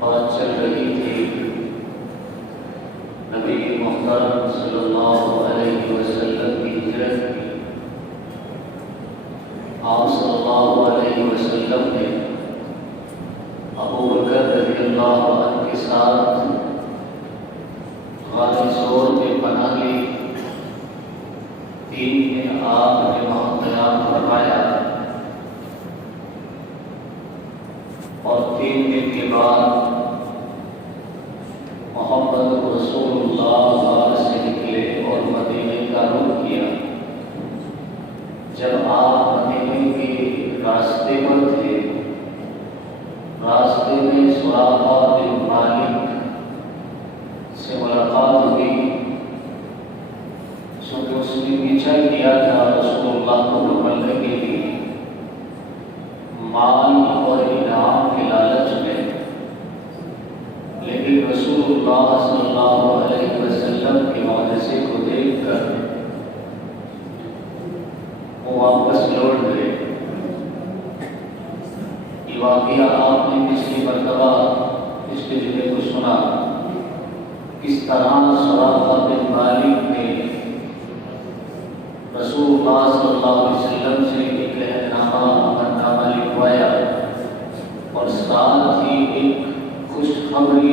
بات چل رہی تھی نبی محترم صلی اللہ علیہ وسلم کی ہجرت کی۔ آپ صلی اللہ علیہ وسلم نے ابو بکر رضی اللہ عنہ کے ساتھ غار ثور میں پناہ لی۔ 3 دن آپ نے وہاں قیام فرمایا اور 3 دن کے بعد محمد رسول اللہ غار سے نکلے اور مدینے کا رخ کیا۔ جب آپ مدینے کے راستے پر تھے، راستے میں سراقہ بن مالک سے ملاقات ہوئی۔ چونکہ اس نے پیچھا کیا تھا رسول اللہ کو پکڑنے کے لیے مال اور انعام کے لالچ میں، لیکن رسول اللہ صلی اللہ علیہ وسلم کے معجزے کو دیکھ کر وہ واپس لوٹ گئے۔ یہ واقعہ آپ نے پچھلی مرتبہ پچھلے جمعے کو سنا، کس طرح سراقہ بن مالک نے رسول اللہ صلی اللہ علیہ وسلم سے ایک عہدنامہ امرنامہ لکھوایا اور ساتھ ہی ایک خوشخبری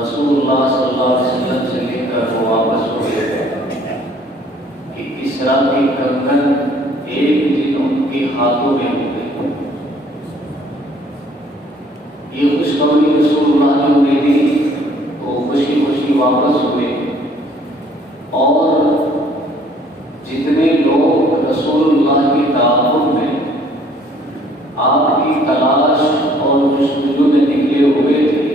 رسول اللہ صلی اللہ علیہ وسلم سے لے کر وہ واپس ہو گئے کہ کسریٰ کے کنگن ایک دن ان کے ہاتھوں میں ہو گئے۔ یہ خوشخبری رسول اللہ نے انہیں دی تو خوشی خوشی واپس ہوئے، اور جتنے لوگ رسول اللہ کے تعاون میں آپ کی تلاش اور جستجو میں نکلے ہوئے تھے،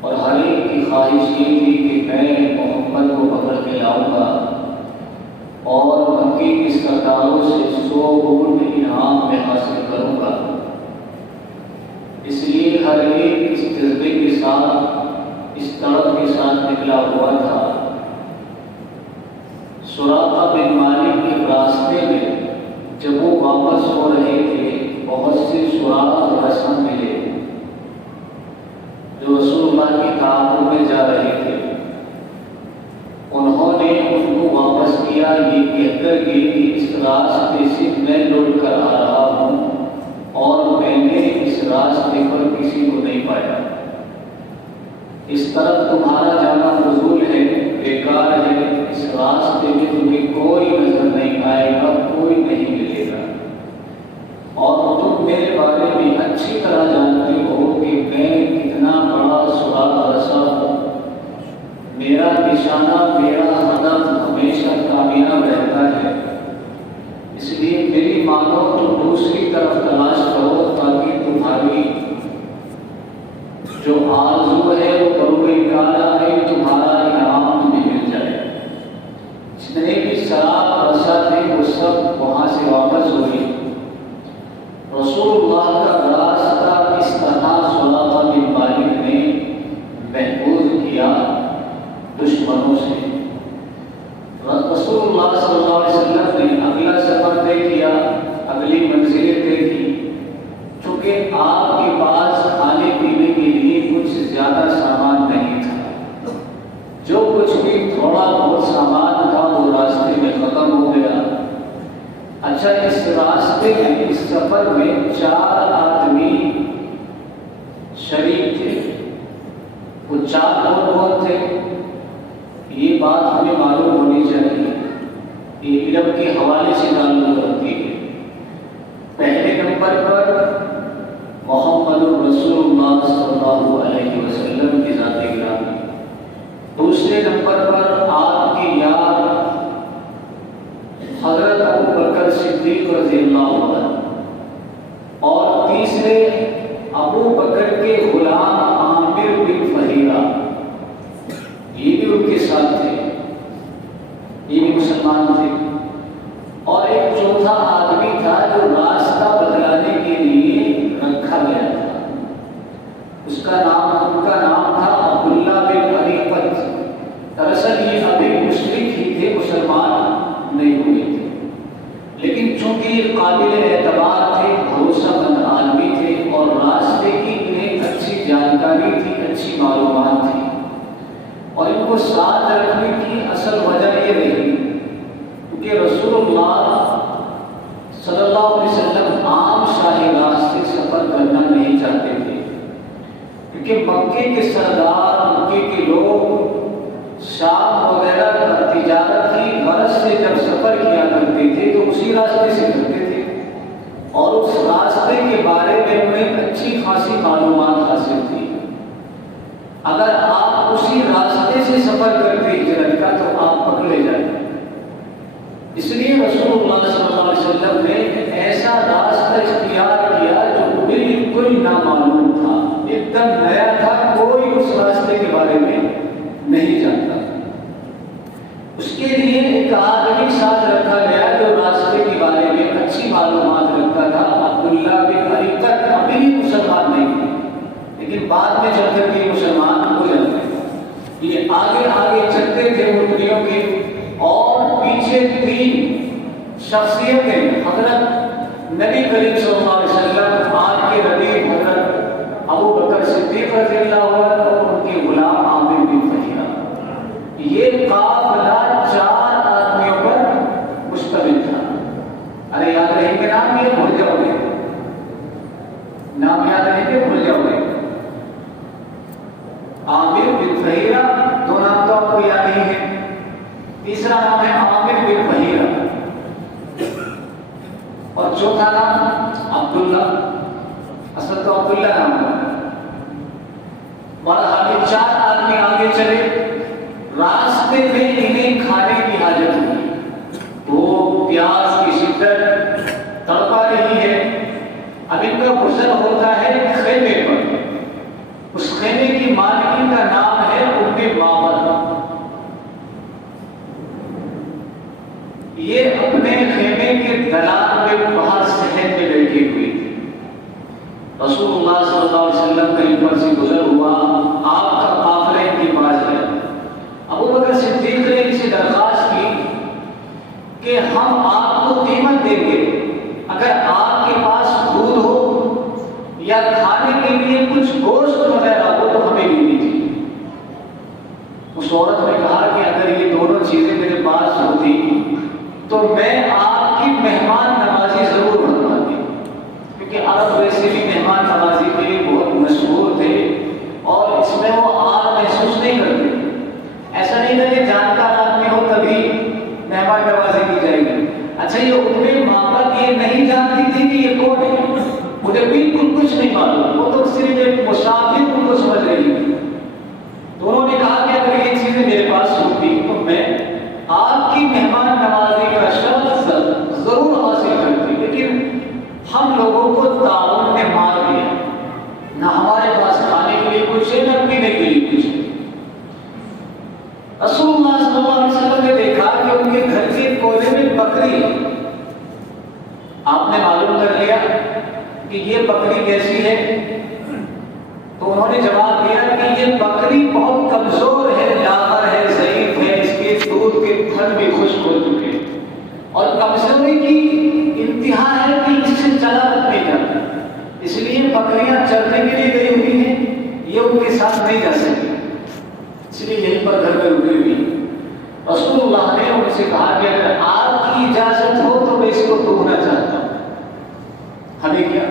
اور ہر ایک کی خواہش یہ تھی کہ میں محمد کو پکڑ کے لاؤں گا اور مکی کے سرداروں سے 100 گنا انعام میں حاصل کروں گا، اس لیے ہر ایک اس جذبے کے ساتھ، اس طلب کے ساتھ نکلا ہوا تھا۔ سراقہ بن مالک کے راستے میں جب وہ واپس ہو رہے تھے، بہت سے سراغ رسم ملے جو رسول اللہ کے تعاون میں جا رہے تھے۔ انہوں نے ان کو واپس کیا یہ کہہ کر کہ اس راستے سے میں لوٹ کر آ رہا ہوں اور میں نے اس راستے پر کسی کو نہیں پایا، اس طرف تمہارا جانا فضول ہے، بیکار ہے، اس راستے میں تمہیں کوئی نظر نہیں آئے گا، کوئی نہیں ملے گا، اور تم میرے بارے میں اچھی طرح جانتے ہو کہ میں کتنا بڑا سراغ رسا ہوں، میرا نشانہ، میرا ہدف ہمیشہ کامیاب رہتا ہے، اس لیے میری مانو تو دوسری طرف تلاش کرو تاکہ تمہاری جو آرزو ہے وہ کروڑی کالا ہے، تمہارا انعام تمہیں مل جائے۔ جتنے بھی شراب رسا تھے وہ سب وہاں سے واپس ہوئے۔ رسول اللہ کا راستہ اس طرح سراقہ بن مالک نے محفوظ کیا دشمنوں سے۔ رسول اللہ صلی اللہ علیہ وسلم نے اگلا سفر طے کیا، اگلی منزلیں طے کی۔ چونکہ آپ کے پاس کھانے پینے کے لیے کچھ زیادہ سامان نہیں تھا، جو کچھ بھی تھوڑا بہت سامان تھا وہ راستے میں ختم ہو گیا۔ اچھا، اس راستے میں، اس سفر میں 4 آدمی شریک تھے۔ وہ 4 کون تھے؟ یہ بات ہمیں معلوم ہونی چاہیے، یہ علم کے حوالے سے تعلق رکھتی ہے۔ پہلے نمبر پر محمد رسول اللہ صلی اللہ علیہ وسلم کی ذات گرامی، دوسرے نمبر پر آپ کے یار حضرت ابو بکر صدیق رضی اللہ عنہ، اور تیسرے ابو بکر کے غلام عامر بن فہیرہ، یہ بھی ان کے ساتھ تھے، یہ بھی مسلمان تھے۔ اور ایک چوتھا آدمی تھا جو راستہ بتلانے کے لیے رکھا گیا تھا، ان کا نام تھا عبداللہ بن ابی قط۔ دراصل یہ ابھی مشرک ہی تھے، مسلمان نہیں ہوئے تھے، لیکن چونکہ یہ قابل اعتبار تھے، بھروسہ مند آدمی تھے، اور راستے کی انہیں کو ساتھ رکھنے کی اصل وجہ یہ رہی کہ رسول اللہ صلی اللہ علیہ وسلم عام شاہی راہ سے سفر کرنا نہیں چاہتے تھے، کیونکہ مکے کے سردار، مکے کے لوگ شام وغیرہ کا تجارت کی غرض سے جب سفر کیا کرتے تھے تو اسی راستے سے کرتے تھے، اور اس راستے کے بارے میں انہیں اچھی خاصی معلومات حاصل تھی۔ اگر آپ اسی راستے سے سفر کرتے ہجرت کا تو آپ پکڑے جائیں۔ اس لیے رسول اللہ صلی اللہ علیہ وسلم نے ایسا راستہ اختیار کیا جو بالکل نامعلوم تھا، ایک دم نیا تھا، کوئی اس راستے کے بارے میں نہیں جانتا۔ اس کے لیے ایک آدمی ساتھ رکھا گیا جو راستے کے بارے میں اچھی معلومات رکھتا تھا۔ عبداللہ بن ابی تک ابھی بھی مسلمان نہیں تھے، لیکن بعد میں چل کر کے مسلمان ہو جاتے ہیں۔ یہ آگے آگے چلتے تھے اٹھنیوں کے، اور پیچھے 3 شخصیتیں حضرت نبی کریم صلی اللہ علیہ وسلم، آج کے ربیع حضرت ابو بکر صدیق رضی اللہ عنہ اور ان کے غلام عامر بن فہیرہ، یہ قافلہ 4 آدمیوں پر مشتمل تھا۔ ارے یاد رہیں گے نام؟ یہ بھول جاؤ گے، نام یاد رہیں گے بھول جاؤ گے۔ عامر بن فہیرہ، 2 نام تو آپ کو یاد نہیں ہے، تیسرا نام ہے عامر بن فہیرہ، اور چوتھا نام عبداللہ، اصل تو عبداللہ نام ہے۔ بہرحال یہ 4 آدمی آگے چلے، راستے میں انہیں کھانے کی حاجت ہوئی، وہ پیاس کی شدت تڑپا رہی ہے۔ اب ان کا گزر ہوتا ہے خیمے پر، اس خیمے کی مالکین کا نام ہے ام معبد۔ یہ اپنے خیمے کے دلان میں باہر صحن میں بیٹھی ہوئی تھی۔ رسول اللہ صلی اللہ علیہ وسلم کہیں پر سے گزر ہوا، آپ کا قافلہ ان کے پاس ہے۔ ابو بکر صدیق نے ان سے درخواست کی کہ ہم آپ کو قیمت دیں گے، اگر آپ کے پاس دودھ ہو یا کھانے کے لیے کچھ گوشت وغیرہ ہو تو ہمیں بھی دیجیے۔ اس عورت نے کہا کہ اگر یہ دونوں چیزیں میرے پاس ہوتی تو میں آپ کی مہمان نوازی ضرور بنواتی، کیونکہ عرب ویسے بھی مہمان نوازی کے لیے بہت مشہور تھے، اور اس میں وہ آر محسوس نہیں کرتے۔ ایسا نہیں تھا کہ جانکار آدمی ہو تبھی مہمان نوازی کی جائے گی۔ اچھا، یہ ام معبد یہ نہیں جانتی تھی کہ یہ کون ہے، مجھے بالکل کچھ نہیں معلوم، وہ تو صرف ایک مسافر ان کو سمجھ رہی تھی۔ دونوں نے کہا کہ اگر یہ چیزیں میرے پاس ہوتی تو میں آپ کی مہمان نوازی کا شرف ضرور حاصل کرتی، لیکن ہم لوگوں کو تعاون نے مار دیا، نہ ہمارے پاس کھانے کے لیے کچھ ہے نہ پینے کے لیے کچھ ہے۔ رسول اللہ صلی اللہ علیہ وسلم نے دیکھا کہ ان کے گھر کے کونے میں بکری ہے۔ آپ نے معلوم کر لیا کہ یہ بکری کیسی ہے، تو انہوں نے جواب دیا کہ یہ بکری بہت کمزور ہے، لاغر ہے، ضعیف ہے، اس کے دودھ کے تھن بھی خشک ہو چکے، اور کمزوری کی انتہا ہے کہ اس سے چلا تک نہیں جاتا، اس لیے بکریاں چرنے کے لیے گئی ہوئی ہیں، یہ ان کے ساتھ نہیں جا سکتی، اس لیے یہیں پر گھر میں رکی ہوئی۔ رسول اللہ نے ان سے کہا کہ اگر آپ کی اجازت ہو تو میں اس کو دھونا چاہتا ہوں۔ ہمیں کیا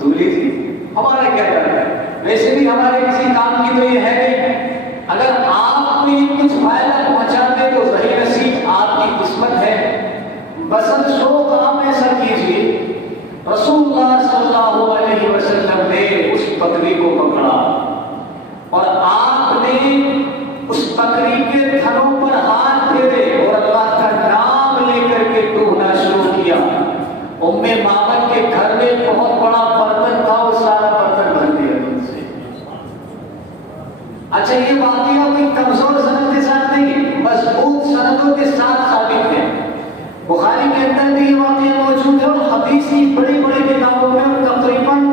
دھو لیجیے، ہمارا کیا کرنا ہے، ویسے بھی ہمارے کسی کام کی تو یہ ہے نہیں، اگر آپ کو یہ کچھ فائدہ پہنچا دے تو صحیح نصیب آپ کی قسمت ہے، بسن سو کام ایسا کیجیے۔ رسول اللہ صلی اللہ علیہ وسلم نے اس بکری کو پکڑا، اور آپ نے اس بکری کے تھنوں پر ہاتھ پھیرے اور اللہ کا نام لے کر کے ڈوبنا شروع کیا۔ ام معبد کے گھر میں بہت بڑا برتن تھا، وہ سارا برتن بھر دیا دودھ سے۔ اچھا، یہ واقعہ کوئی کمزور سند کے ساتھ نہیں، مضبوط سندوں کے ساتھ ثابت ہے۔ بخاری کے اندر بھی یہ واقعہ موجود ہے، اور حدیث کی بڑی بڑی کتابوں میں تقریباً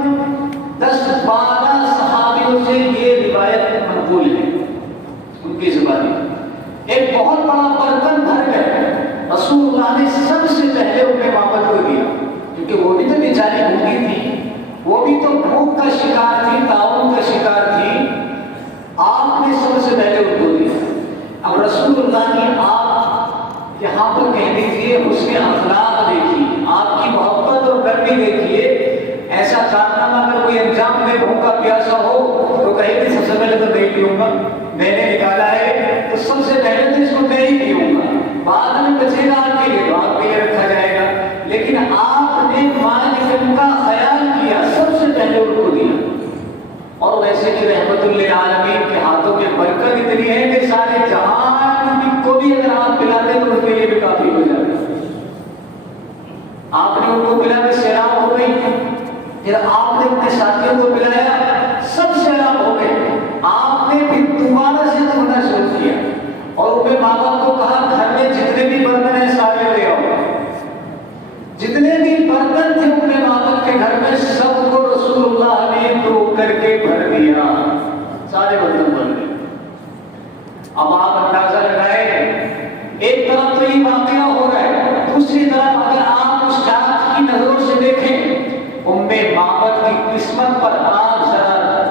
10-12 صحابیوں سے یہ روایت منقول ہے ان کی زبانی۔ ایک بہت بڑا برتن بھر گئے، رسول اللہ نے سب سے پہلے ام معبد کو دیا، کیونکہ وہ بھی تو بیچاری بھوکی تھی، وہ بھی تو بھوک کا شکار تھی، تعاون کا شکار تھی۔ آپ نے سب سے پہلے ان کو دیا، میں بھوکا پیاسا ہو تو کہیں بھی سب سے پہلے تو نہیں پیوں گا، میں نے نکالا ہے تو سب سے پہلے تو اس کو میں ہی پیوں گا، بعد میں بچے گا آپ کے لیے تو آپ کے لیے رکھا جائے گا۔ لیکن آپ نے مالکم کا خیال کیا، سب سے پہلے ان کو دیا۔ اور ویسے بھی رحمت للعالمین کے ہاتھوں میں برکت اتنی ہے کہ سارے جہان کو بھی اگر آپ پلاتے تو ان کے لیے بھی کافی ہو جائے گا۔ آپ نے ان کو پلا کے سیراب ہو گئی، پھر آپ نے اپنے ساتھیوں کو پلایا، سب سیراب ہو گئے، آپ نے پھر دوبارہ سے دھونا شروع کیا اور اپنے ماں باپ کو کہا گھر میں جتنے بھی برتن ہیں سارے لے آؤ۔ جتنے بھی برتن تھے اپنے ماں باپ کے گھر میں سب کو رسول اللہ نے دھو کر کے بھر دیا، سارے برتن بھر گئے۔ اب آپ اندازہ لگائیں، ایک طرف تو یہ واقعہ ہو رہا ہے، دوسری طرف اگر آپ اس چاند کی نظروں سے دیکھیں محبت کی قسمت پر آپ ذرا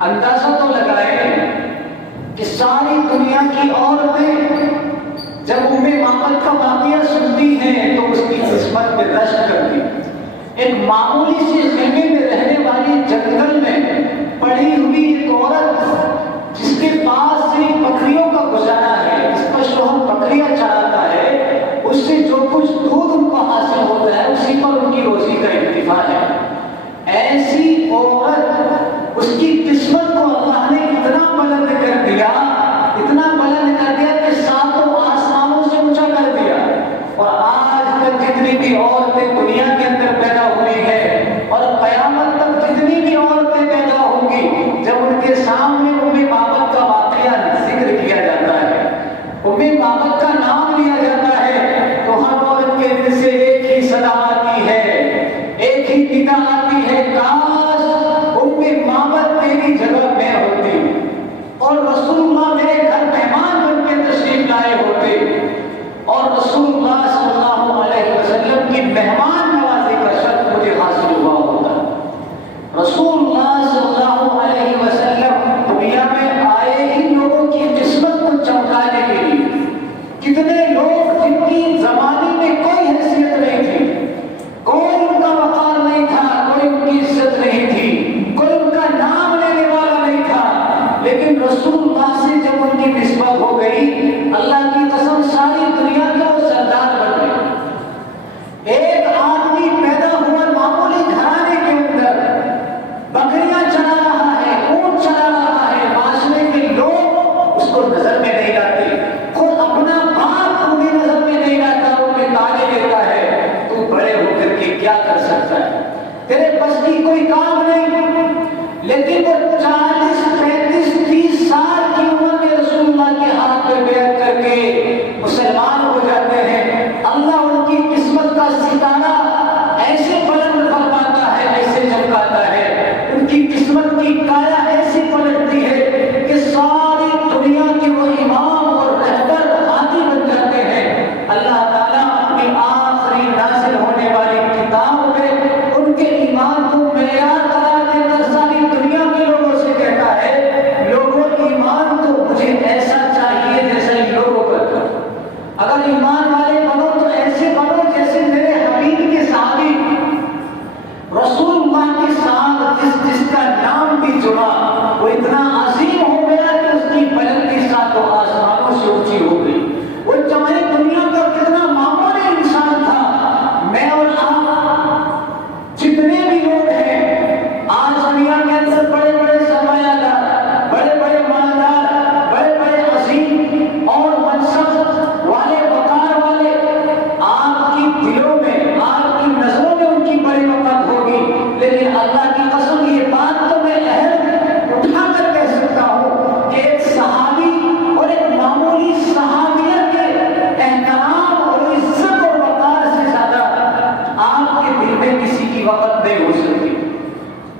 اندازہ تو لگائیں کہ ساری دنیا کی عورتیں جب محبت کا واقعہ سنتی ہیں تو اس کی قسمت میں رشک کرتی۔ ایک معمولی سی خیمے میں رہنے والی جنگل میں پڑی ہوئی ایک عورت جس کے پاس صرف بکریوں کا گزارا ہے، جس کا شوہر بکریاں چراتا ہے، اس سے جو کچھ دودھ ان کو حاصل ہوتا ہے اسی پر ان کی روزی کا اکتفا ہے، ایسی عورت اس کی قسمت کو اللہ نے اتنا بلند کر دیا، اتنا بلند کر دیا کہ ساتوں آسمانوں سے اونچا کر دیا۔ اور آج تک جتنی بھی عورتیں دنیا کے اندر پیدا ہوئی ہیں اور قیامت تک جتنی بھی عورتیں پیدا ہوں گی، جب ان کے سامنے محبت کا واقعہ ذکر کیا جاتا ہے، محبت کا نام لیا جاتا ہے، تو ہر عورت کے دل سے ایک ہی صدا آتی ہے، ایک ہی ندا آتی ہے، کاش محبت تیری جگہ میں ہوتی اور رسول اللہ میرے گھر مہمان بن کے تشریف لائے ہوتے اور رسول اللہ صلی اللہ علیہ وسلم کی مہمان نوازی کا شرف مجھے حاصل ہوا ہوتا۔ رسول اللہ صلی اللہ علیہ وسلم دنیا میں آئے ہی لوگوں کی قسمت کو چمکانے کے لیے۔ کتنے لوگ جن کی زمانے میں کوئی حیثیت نہیں تھی، کوئی ان کا وقار نہیں تھا، کوئی ان کی عزت نہیں تھی، کوئی ان کا نام لینے والا نہیں تھا، لیکن رسول اللہ سے جب ان کی نسبت ہو گئی، اللہ کی قسم ساری دنیا کے وہ سردار بن گئے۔ ایک آدمی پیدا ہوا معمولی گھرانے کے اندر، بکریاں چلا رہا ہے، اونٹ چلا رہا ہے، معاشرے کے لوگ اس کو نظر میں نہیں لاتے، خود اپنا باپ انہیں نظر میں نہیں لاتا، انہیں تانے دیتا ہے تو بڑے ہو کر کے کیا کر سکتا ہے، تیرے بس کی کوئی کام نہیں۔ لیکن وہ 40 35 30 سال کی عمر میں رسول اللہ کے ہاتھ پہ بیعت کر کے مسلمان ہو جاتے ہیں۔ اللہ ان کی قسمت کا ستارہ ایسے بلند فرماتا ہے، ایسے چمکاتا ہے، ان کی قسمت کی کایا ایسی پلٹتی ہے کہ ساری دنیا کے وہ امام اور رہبر ہادی بن جاتے ہیں۔ اللہ تعالیٰ اپنی آخری نازل ہونے والی کتاب میں ان کے ایمان کو معیار قرار دے کر ساری دنیا کے لوگوں سے کہتا ہے، لوگوں ایمان تو مجھے ایسا چاہیے جیسا ان لوگوں کا تھا۔ اگر ایمان والے بنو تو ایسے بنو جیسے میرے حبیب کے صحابی رسول اللہ کے ساتھ جس کا نام بھی جڑا وہ اتنا عظیم ہو گیا کہ اس کی بلندی ساتوں آسمانوں سے اونچی ہو گئی۔ وہ چاہے دنیا کا کتنا معمولی انسان تھا، میں اور آپ جتنے بھی لوگ ہیں آج دنیا کے اندر بڑے بڑے سرمایہ دار، بڑے بڑے مالدار، بڑے بڑے عظیم اور منصب والے، وقار والے، آپ کی دلوں میں، آپ کی نظروں میں ان کی بڑی وقت ہوگی، لیکن اللہ کی قسم یہ بات تو میں اہم اٹھا کر کہہ سکتا ہوں کہ ایک صحابی اور ایک معمولی صحابیت کے احترام اور عزت اور وقار سے زیادہ آپ کے دل میں کسی کی وقت نہیں ہو سکتی۔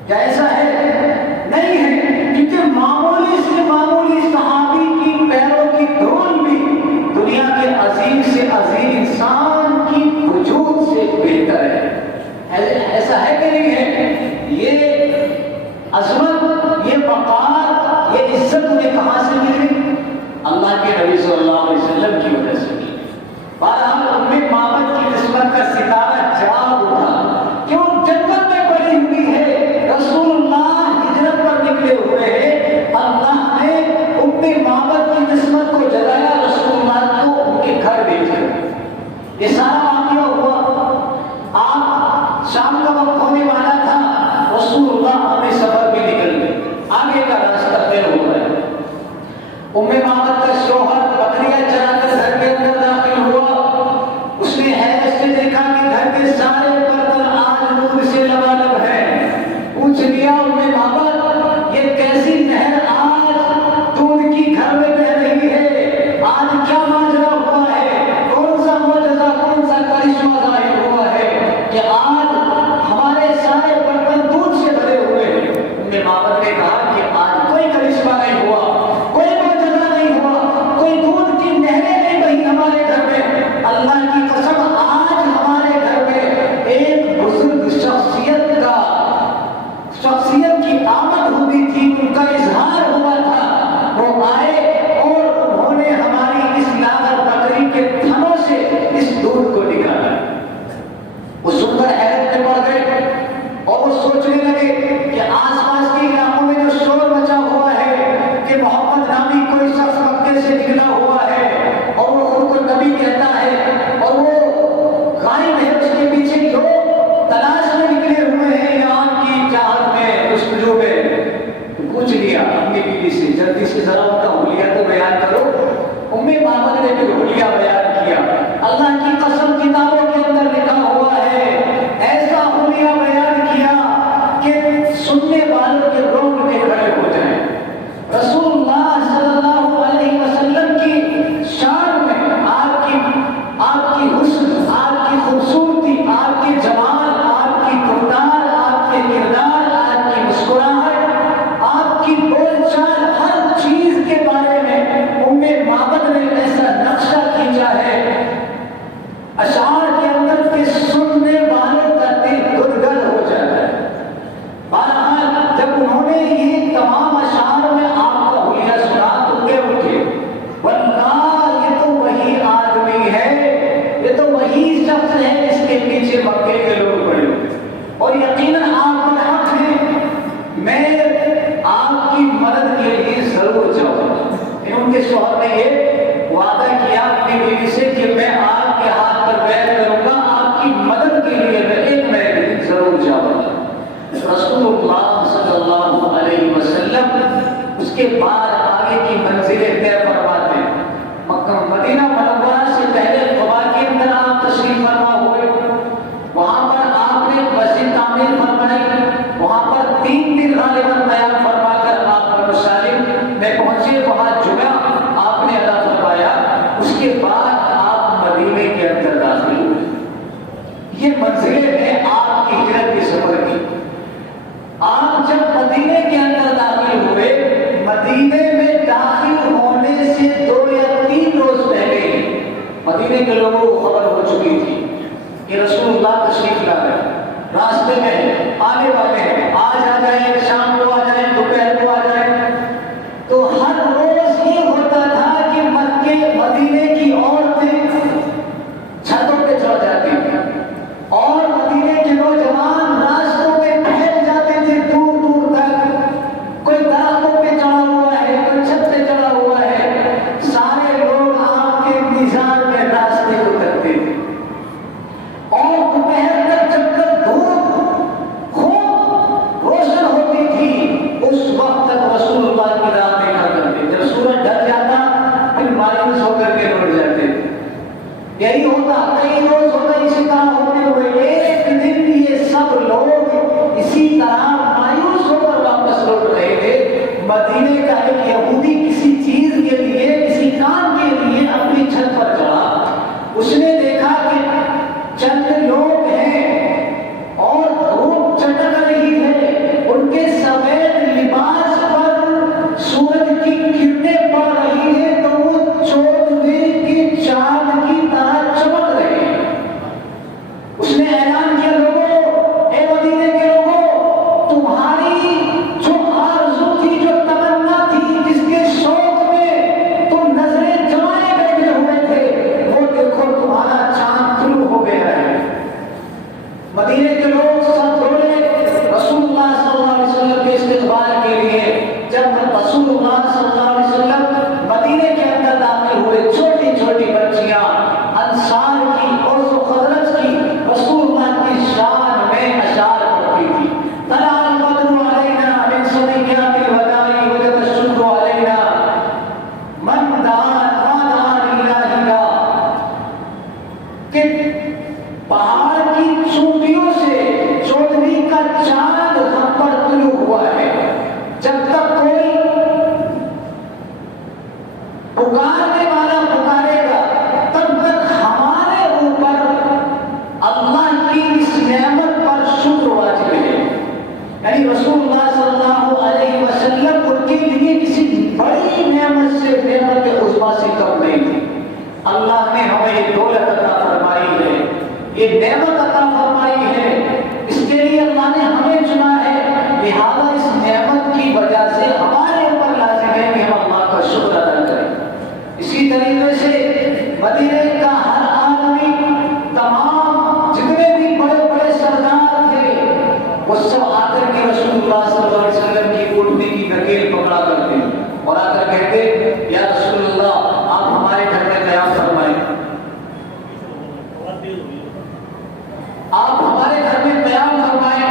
کیا ایسا ہے؟ نہیں ہے، کیونکہ معمولی سے معمولی صحابی کی پیروں کی دھول بھی دنیا کے عظیم سے عظیم انسان کی وجود سے بہتر ہے۔ ایسا ہے کہ نہیں ہے؟ یہ عظمت، یہ وقار، یہ عزت انہیں کہاں سے ملی؟ اللہ کے نبی صلی اللہ علیہ وسلم کی وجہ سے ملی۔ بہرحال محبت کی قسمت کا ستارہ جاگ اٹھا کہ وہ جنت میں پڑی ہوئی ہے، رسول ام معبد کا شوہر بکریاں چرا کر گھر کے اندر داخل ہوا، اس نے حیرت سے دیکھا کہ گھر کے سارے برتن آج دودھ سے لبالب ہیں۔ پوچھ لیا ام معبد یہ کیسی نہر آج دودھ کی گھر میں بہ رہی ہے، آج کیا ماجرا ہوا ہے، کون سا معجزہ کون سا کرشمہ ظاہر ہوا ہے کہ آج ہمارے سارے برتن دودھ سے بھرے ہوئے ہیں؟ ام معبد نے کہا کہ آج کوئی کرشمہ نہیں ہوا، کوئی معجزہ نہیں ہوا، کوئی دودھ کی نہریں نہیں بہی ہمارے گھر میں، اللہ کی قسم آج ہمارے گھر میں ایک بزرگ شخصیت کی آمد ہوئی تھی، ان کا اظہار ہوا تھا، وہ آئے اور انہوں نے ہماری اس لاغر بکری کے تھنوں سے اس دودھ کو نکالا۔ وہ سن کر حیرت میں پڑ گئے اور وہ سوچنے لگے کہ آس پاس کے علاقوں میں جو شور مچا ہوا ہے کہ محمد نامی کوئی شخص مکے سے نکلا ہوا ہے اور وہ خود کو نبی کہتا ہے اور وہ غائب ہے، اس کے پیچھے لوگ تلاش میں نکلے ہوئے ہیں یہاں کی چاہت میں، جستجو میں، تو پوچھ لیا اپنی بیوی سے جلدی سے ذرا ان کا حلیہ تو بیان کرو۔ ام معبد نے بھی حلیہ بیان کیا۔ اللہ کی قسم کتابوں کے اندر لکھا ہوا ہے، ایسا حلیہ بیان کیا کہ سننے والوں کے رونگٹے کھڑے ہو جائیں۔ رسول اللہ صلی اللہ علیہ وسلم کی شان میں آپ کی حسن، آپ کی خوبصورتی، آپ کے جمال، آپ کی کردار، آپ کے کردار، آپ کی مسکراہٹ، آپ کی بول چال، ہر چیز کے بارے میں ام معبد نے ایسا نقشہ کھینچا ہے اشعار کے اندر کہ سننے والوں کا دل گدگد ہو جاتا ہے۔ بہرحال جب انہوں نے یہ تمام اشعار میں آپ کا حلیہ سنا تو کہہ اٹھے واللہ یہ تو وہی آدمی ہے، یہ تو وہی شخص ہے جس کے پیچھے مکے کے لوگ پڑے ہوئے، اور یقیناً آپ برحق ہیں، میں آپ کی مدد کے لیے ضرور جاؤں گا۔ ان کے شوہر نے یہ وعدہ کیا اپنی بیوی سے کہ میں آپ کے ہاتھ پر بیعت کروں گا، آپ کی مدد کے لیے میں ایک مہینے ضرور جاؤں گا۔ رسول اللہ صلی اللہ علیہ وسلم اس کے بعد آگے کی منزلیں طے فرماتے ہیں۔ مدینہ منورہ سے پہلے قباء کے اندر آپ تشریف فرما ہوئے، وہاں پر آپ نے مسجد تعمیر فرمائی، وہاں پر 3 دن غالباً بیان فرما کر آپ مسالم میں پہنچے، وہاں جمعہ آپ نے ادا فرمایا، اس کے بعد آپ مدینے کے اندر داخل ہوئے۔ یہ منزلیں ہیں آپ کی ہجرت کے سفر کی۔ آپ جب مدینے کے اندر داخل ہوئے، مدینے میں داخل ہونے سے 2 یا 3 روز پہلے ہی مدینے کے لوگوں کو خبر ہو چکی تھی کہ رسول اللہ تشریف لا رہے ہیں، راستے میں ہیں، آنے والے ہیں، آج آ جائیں، شام کو آ جائیں، دوپہر کو آ جائیں۔ تو ہر روز یہ ہوتا تھا کہ مدینے کی عورتیں چھتوں پہ چڑھ جاتی تھیں اور مدینے کے نوجوان راستوں میں پھیل جاتے تھے دور دور تک، کوئی درختوں پہ چڑھا ہوا ہے، کوئی چھت پہ چڑھا ہوا ہے، سارے لوگ آپ کے انتظار میں راستے کو کرتے تھے۔ ہمیں دولت عطا فرمائی ہے، یہ نعمت عطا فرمائی ہے، اس کے لیے اللہ نے ہمیں چنا ہے، لہذا اس نعمت کی وجہ سے ہمارے اوپر لازم ہے کہ ہم اللہ کا شکر ادا کریں۔ اسی طریقے سے مدینے کا ہر آدمی، تمام جتنے بھی بڑے بڑے سردار تھے، وہ سب آ کر کے رسول اللہ صلی اللہ علیہ وسلم کی اوڑھنی کی نکیل پکڑا کرتے اور آ کر کہتے یا رسول اللہ آپ ہمارے گھر میں قیام فرمائیں، آپ ہمارے گھر میں قیام فرمائیں۔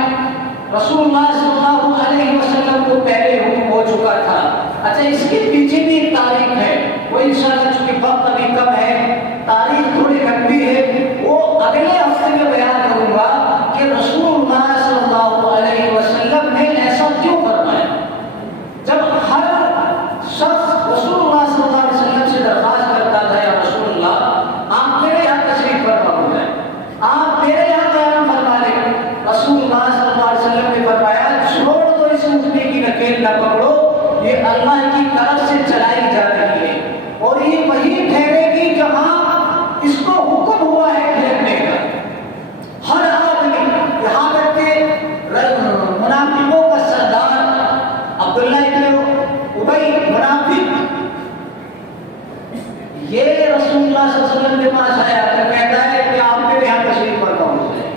رسول اللہ صلی اللہ علیہ وسلم کو پہلے حکم ہو چکا تھا۔ اچھا اس کے پیچھے بھی ایک تاریخ ہے، وہ انشاءاللہ چونکہ وقت ابھی کم ہے، تاریخ تھوڑی لمبی ہے، وہ اگلے ہفتے میں بیان کروں گا کہ رسول اللہ صلی اللہ علیہ وسلم نے ایسا کیوں فرمایا۔ جب ہر شخص رسول اللہ صلی اللہ علیہ وسلم سے درخواست کرتا تھا یا رسول اللہ آپ میرے یہاں تشریف فرما ہو جائے، آپ میرے یہاں قیام فرما لیں، رسول اللہ صلی اللہ علیہ وسلم نے فرمایا چھوڑ دو اس اونٹنے کی نکیل، نہ پکڑو، یہ اللہ کی طرف سے چلائی جا رہی ہے اور یہ وہی ٹھہرے گی جہاں اس کو حکم ہوا ہے ٹھہرنے کا۔ ہر آدمی، یہاں تک کہ منافقوں کا سردار عبداللہ ابن ابی منافق، یہ رسول اللہ صلی اللہ علیہ وسلم کے پاس آیا تو کہتا ہے کہ آپ میرے یہاں تشریف فرما ہو جائے۔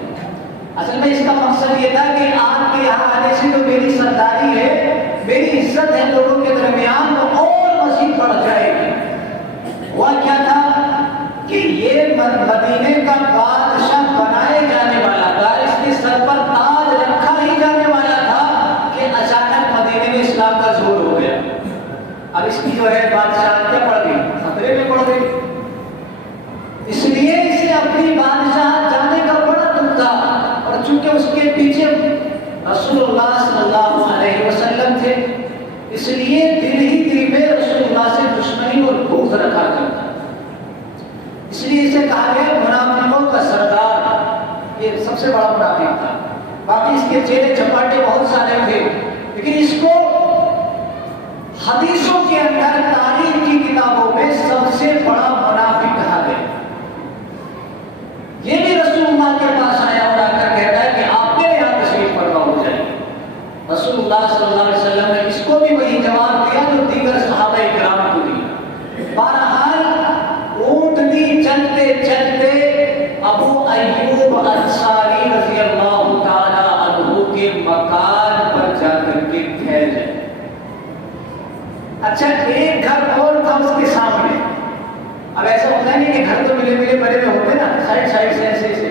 اصل میں اس کا مقصد یہ تھا کہ آپ کے یہاں آنے سے جو میری سرداری ہے، میری عزت ہے لوگوں کے درمیان، وہ اور مزید بڑھ جائے گی۔ ہوا کیا تھا کہ یہ مدینے کا بادشاہ بنائے جانے والا تھا، اس کے سر پر تاج رکھا ہی جانے والا تھا کہ اچانک مدینے میں اسلام کا ظہور ہو گیا۔ اب اس کی جو ہے بادشاہ کیا پڑ گئی، خطرے میں پڑ گئی، اس لیے اسے اپنی بادشاہ جانے کا بڑا دکھ تھا، اور چونکہ اس کے پیچھے رسول اللہ صلی اللہ علیہ وسلم تھے، اس لیے دل ہی دل میں رسول اللہ سے دشمنی اور بغض رکھا کرتا، اس لیے اسے کہا گیا منافقوں کا سردار، یہ سب سے بڑا منافق تھا۔ باقی اس کے چہرے چپاٹے بہت سارے تھے، لیکن اس کو حدیثوں کے اندر تاریخ کی کتابوں میں سب سے بڑا منافق کہا گیا۔ یہ بھی رسول اللہ کے پاس آیا اور آ کر کہتا ہے کہ آپ میرے یہاں تشریف فرما ہو جائے۔ رسول اللہ صلی اللہ علیہ وسلم نے اس کو بھی وہی جواب دیا جو دیگر صحابہ کرام کو دیا۔ بہرحال اونٹنی چلتے چلتے ابو ایوب انصاری رضی اللہ تعالی عنہ کے مکان پر جا کر کے ٹھہر جائے۔ اچھا ایک گھر اور تھا اس کے سامنے، اب ایسا ہوتا ہے نہیں کہ گھر تو ملے ملے بڑے میں ہوتے نا، سائڈ سائڈ سے ایسے سے،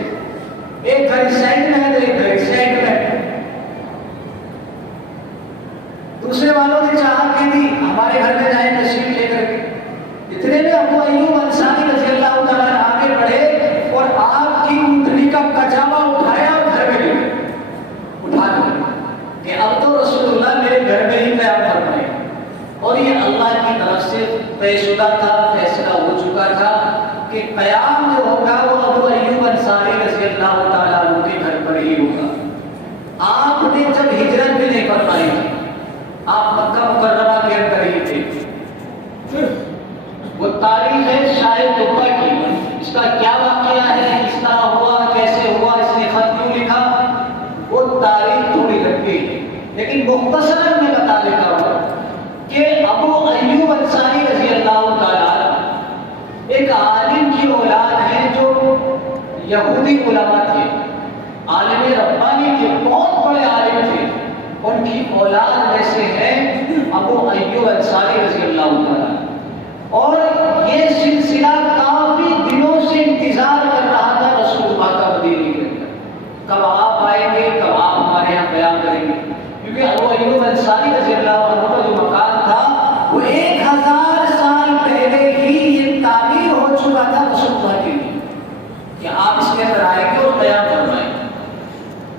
ایک گھر اس سائڈ میں ہے تو ایک گھر اس سائڈ میں ہے۔ دوسرے والوں نے چاہا کہ بھی ہمارے گھر میں جائیں تشریف لے کر کے، اتنے میں ابو ایوب انصاری رضی اللہ تعالیٰ آگے بڑھے اور آپ کی اونٹنی کا کچاوا اٹھایا اور گھر میں لے گئے، اٹھا لیا کہ اب تو رسول اللہ میرے گھر میں ہی قیام فرمائے۔ اور یہ اللہ کی طرف سے طے شدہ تھا، فیصلہ ہو چکا تھا کہ قیام جو ہوگا وہ ابو ایوب انصاری رضی اللہ تعالیٰ عنہ کے گھر پر ہی ہوگا۔ آپ نے جب ہجرت بھی نہیں فرمائی تھی، آپ مکہ مکرمہ کے اندر ہی تھے۔ وہ تاریخ ہے شاہد دبا کی، اس کا کیا واقعہ ہے، کس طرح ہوا، کیسے ہوا، اس نے خط کیوں لکھا، وہ تاریخ تھوڑی لمبی ہے، لیکن مختصراً میں بتا دیتا ہوں کہ ابو ایوب انصاری رضی اللہ تعالیٰ ایک عالم کی اولاد ہے جو یہودی علماء تھے، عالم ربانی تھے، بہت بڑے عالم تھے، ان کی اولاد میں سے ہے ابو ایوب انصاری رضی اللہ تعالیٰ، اور یہ سلسلہ کافی دنوں سے انتظار کر رہا تھا رسول اللہ کا مدینے کے اندر، کب آپ آئیں گے، کب آپ ہمارے یہاں قیام کریں گے، کیونکہ ابو ایوب انصاری رضی اللہ عنہ کا جو مکان تھا وہ 1000 سال پہلے ہی یہ تعمیر ہو چکا تھا رسول اللہ کے لیے کہ آپ اس کے اندر آئیں گے اور قیام فرمائیں گے۔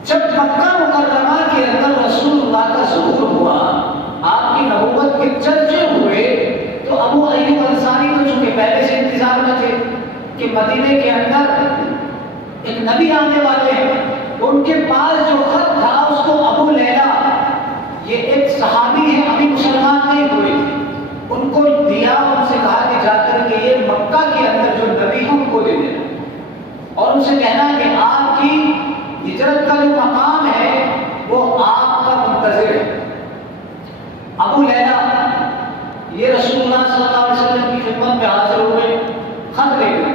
جب مکہ مکرمہ کے اندر رسول اللہ کا ظہور ہوا، آپ کی نبوت کے چرچے ہوئے، تو ابو ایوب انصاری تو چونکہ پہلے سے انتظار میں تھے کہ مدینے کے اندر ایک نبی آنے والے ہیں، ان کے پاس جو خط تھا اس کو ابو لیلا، یہ ایک صحابی ہے، ابھی مسلمان نہیں ہوئے تھے، ان کو دیا، ان سے کہا کہ جا کر کے یہ مکہ کے اندر جو نبی ان کو دے یہ رسول اللہ صلی اللہ علیہ وسلم کی خدمت میں حاضر ہوئے خط لے کر.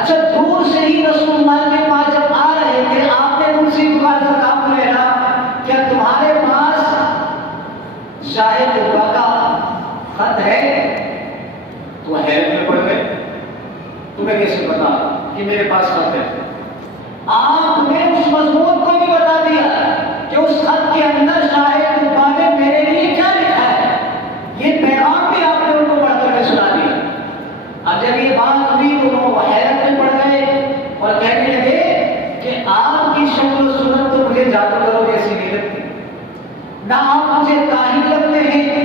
اچھا دور سے ہی رسول اللہ کے پاس جب آ رہے تھے آپ نے ان سے پوچھا تھا آپ نے کہا کیا تمہارے پاس شاہ قبا کا خط ہے؟ تو حیرت میں پڑ گئے تمہیں کیسے پتا کہ میرے پاس خط ہے؟ آپ نے اس مضمون کو بھی بتا دیا کہ اس خط کے اندر شاہ قبا نے میرے لیے کیا لکھا ہے. یہ پیغام بھی آپ نے ان کو پڑھ کر کے سنا دیا. اب جب یہ بات ہوئی تو وہ حیرت میں پڑ گئے اور کہنے لگے کہ آپ کی شکل و صورت تو مجھے جادوگروں جیسی نہیں لگتی، نہ آپ مجھے کاہن لگتے ہیں،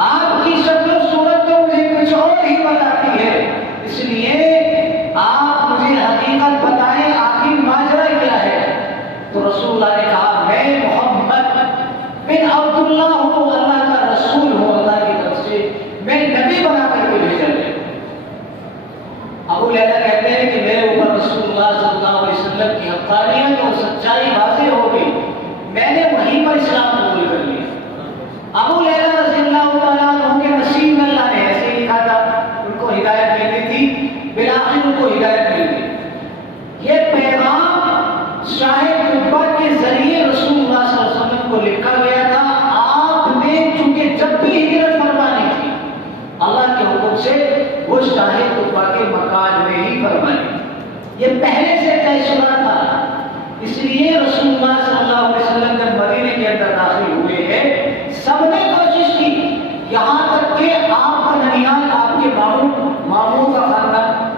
آپ کی شکل و صورت تو مجھے کچھ اور ہی بتاتی ہے. اس لیے آپ مجھے حقیقت بتائیں آخر ماجرا کیا ہے. تو رسول اللہ نے کہا میں محمد بن عبداللہ ہوں، اللہ کا رسول ہوں، اللہ کی طرف سے میں نبی بنا کر کے بھیجا گیا. ابو لیلہ کہتے ہیں کہ میرے اوپر رسول اللہ صلی اللہ علیہ وسلم کی حقانیت اور سچائی واضح ہو گئی، میں نے وہیں پر اسلام قبول کر لیا. ابو لیلہ رضی اللہ تعالیٰ عنہ کے نصیب میں اللہ نے ایسے لکھا تھا، ان کو ہدایت ملتی تھی، بالآخر ان کو ہدایت مل گئی. یہ پیغام شاہ قبا کے ذریعے رسول اللہ صلی اللہ علیہ وسلم کو لکھا گیا تھا. آپ نے چونکہ جب بھی ہجرت فرمانی تھی اللہ کے حکم سے وہ شاہ قبا کے مکان میں ہی فرمانی. یہ پہلے سے طے شدہ تھا. اس لیے رسول اللہ صلی اللہ علیہ وسلم جب مدینے کے اندر داخل ہوئے ہیں سب نے کوشش کی، یہاں تک کہ آپ کا ننیال آپ کے ماموں کا خاندان.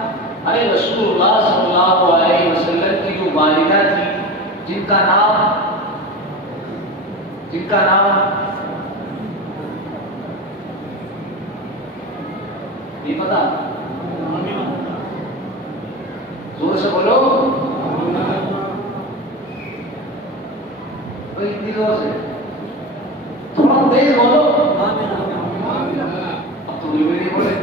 ارے رسول اللہ صلی اللہ علیہ وسلم کی جو والدہ تھی جن کا نام نہیں پتا، زور سے بولو، اتنی زور سے تھوڑا تیز بولو. اب تو بھی نہیں بولے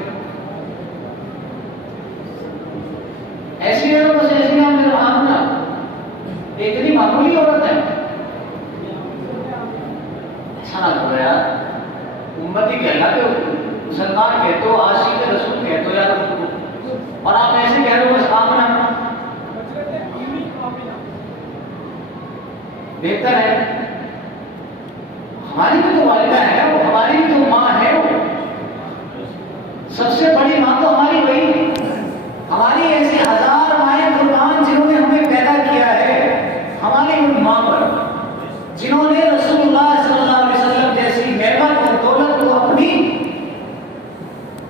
ایسی ہے بس ایسی نام میرا آمنا اتنی معمولی عورت ہے. ایسا نہ کرو یار، امتی کہلاتے ہو، مسلمان کہتے ہو، عاشق رسول کہتے ہو یار، اور آپ ایسے کہہ رہے ہو بس آمنا. بہتر ہے ہماری بھی تو والدہ ہے، وہ ہماری بھی تو ماں ہے، وہ سب سے بڑی ماں تو ہماری وہی. ہماری ایسی ہزار مائیں قربان جنہوں نے ہمیں پیدا کیا ہے، ہماری ان ماں پر جنہوں نے رسول اللہ صلی اللہ علیہ وسلم جیسی نعمت اور دولت کو اپنی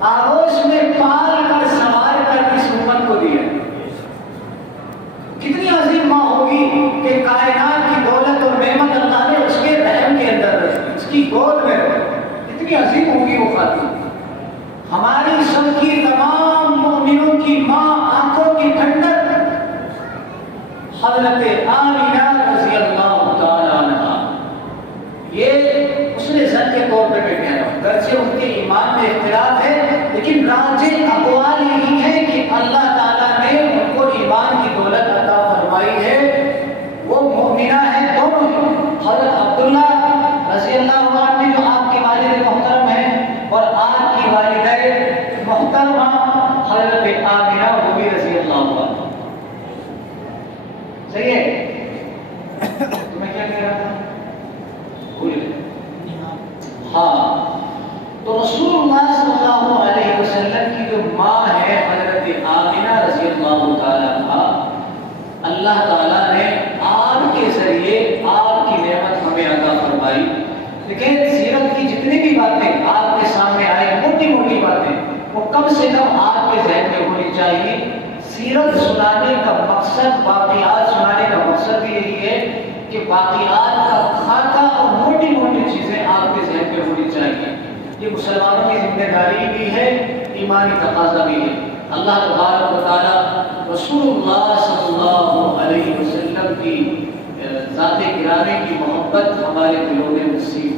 آغوش میں پال کر سوار کر اس امت کو دیا. کتنی عظیم ماں ہوگی کہ کائنات کی دولت اور نعمت اللہ نے اس کے رحم کے اندر رکھی، اس کی گود میں رکھی. کتنی عظیم ہوگی وہ خاتون. ہماری سب کی تمام مومنوں کی ماں، آنکھوں کی ٹھنڈک حضرت آمینہ رضی اللہ تعالی عنہا. یہ اس نے زن کے طور پہ میں کہہ رہا ہوں، گرچہ ان کے ایمان میں اختلاف ہے لیکن راجح اقوال یہی ہے کہ اللہ تعالیٰ نے ان کو ایمان کی دولت عطا فرمائی ہے. وہ مومنہ ہے دونوں. حضرت عبداللہ رضی اللہ عنہ جو آپ کے والد محترم ہیں اور آپ کی والدہ محترمہ حضرت آمینہ وہ بھی رضی اللہ عنہ. صحیح ہے؟ تمہیں کیا کہہ رہا تھا؟ بھول گئے؟ ہاں، تو رسول اللہ صلی اللہ علیہ وسلم کی جو ماں ہے حضرت آمینہ رضی اللہ تعالیٰ عنہ، اللہ تعالیٰ نے آپ کے ذریعے آپ کی نعمت ہمیں عطا فرمائی. لیکن سیرت کی جتنی بھی باتیں آپ کے سامنے آئے، موٹی موٹی باتیں، وہ کم سے کم آپ کے ذہن میں ہونی چاہیے. سیرت سنانے کا مقصد، واقعات سنانے کا مقصد بھی یہی ہے کہ واقعات کا خاکہ اور موٹی موٹی چیزیں آپ کے ذہن میں ہونی چاہیے. یہ مسلمانوں کی ذمہ داری بھی ہے، ایمانی تقاضا بھی ہے. اللہ تبارک و تعالی رسول اللہ صلی اللہ علیہ وسلم کی ذات گرامی کی محبت ہمارے دلوں میں نصیب